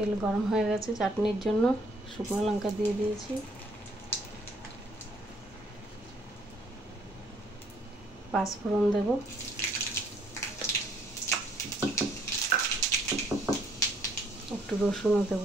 তেল গরম হয়ে গেছে চাটনির জন্য। শুকনো লঙ্কা দিয়ে দিয়েছি, পাঁচফোড়ন দেব, একটু রসুনও দেব।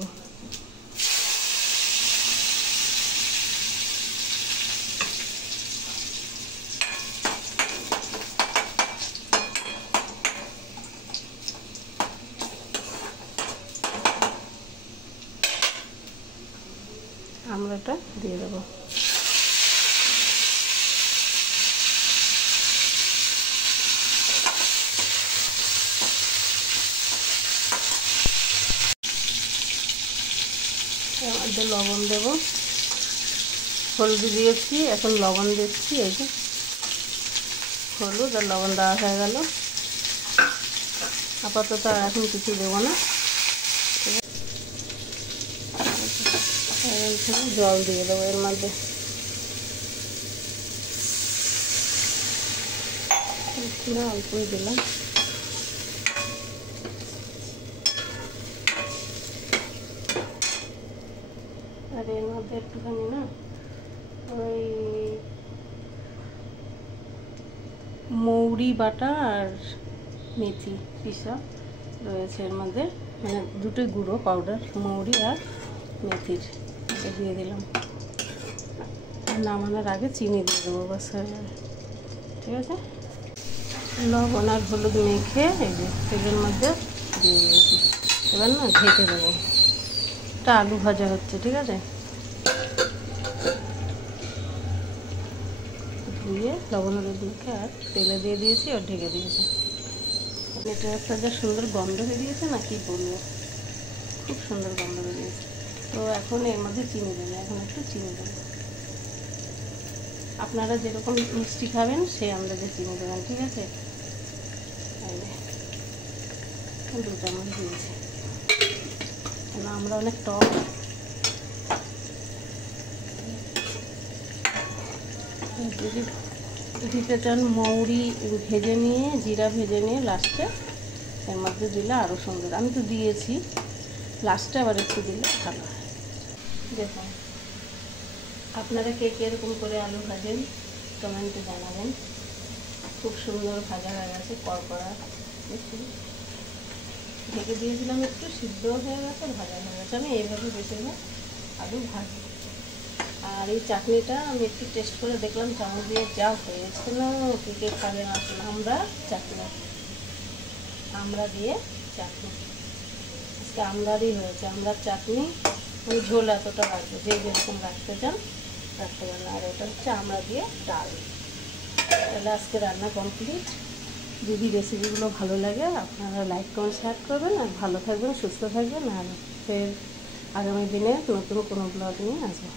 আমড়াটা দিয়ে দেবো। এর মধ্যে লবণ দেব, হলুদ দিয়েছি, এখন লবণ দিচ্ছি। এই যে হলুদ আর লবণ দেওয়া হয়ে গেল। আপাতত আর এখন কিছু দেবো না। জল দিয়ে দেবো এর মধ্যে, অল্পই দিলাম। আর এর মধ্যে একটুখানি না ওই মৌরি বাটা আর মেথি পিসা রয়েছে এর মধ্যে, মানে দুটোই গুঁড়ো পাউডার, মৌরি আর মেথির। এটা দিয়ে দিলাম। নামানোর আগে চিনি দিয়ে দেবো, বাস হয়ে যাবে। ঠিক আছে, লবণ আর হলুদ মেখে এই যে তেলের মধ্যে দিয়ে দিয়েছি। এবার না ঢেকে দেবো। এটা আলু ভাজা হচ্ছে, ঠিক আছে। ধুয়ে লবণ হলুদ মেখে আর তেলে দিয়ে দিয়েছি আর ঢেকে দিয়েছি। এটা একটা যা সুন্দর গন্ধ বেরিয়েছে না, কি বলবো, খুব সুন্দর গন্ধ বেরিয়েছে। তো এখন এর মধ্যে চিনি দেবো, এখন একটু চিনি দেবো। আপনারা যেরকম মিষ্টি খাবেন সেই আন্দাজে চিনি দেবেন, ঠিক আছে। 2 চামচ দিয়েছি, কেন আমরা অনেক টক। যদি দিতে চান মৌরি ভেজে নিয়ে, জিরা ভেজে নিয়ে লাস্টে এর মধ্যে দিলে আরও সুন্দর। আমি তো দিয়েছি, লাস্টে আবার একটু দিলে ভালো হয়। দেখুন আপনারা কে কীরকম করে আলু ভাজেন কমেন্টে জানাবেন। খুব সুন্দর ভাজা হয়ে গেছে, কড়কড়া। একটু ঢেকে দিয়েছিলাম, একটু সিদ্ধ হয়ে গেছে, ভাজা হয়ে গেছে। আমি এইভাবে বেশিরভাগ আলু ভাজি। আর এই চাটনিটা আমি একটু টেস্ট করে দেখলাম চামচ দিয়ে, যা হয়েছে না, কে খাবেন আসলে। আমরা চাটনি, আমরা দিয়ে চাটনি, আজকে আমরারই হয়েছে। আমরার চাটনি, ওই ঝোল এতটা রাখবে, যে যেরকম রাখতে চান রাখতে পারেন। আর এটা হচ্ছে আমরা দিয়ে ডাল। তাহলে আজকে রান্না কমপ্লিট। যদি রেসিপিগুলো ভালো লাগে আপনারা লাইক কমেন্ট শেয়ার করবেন। আর ভালো থাকবেন, সুস্থ থাকবেন। আর ফের আগামী দিনে নতুন কোনো ব্লগ নিয়ে আসবো।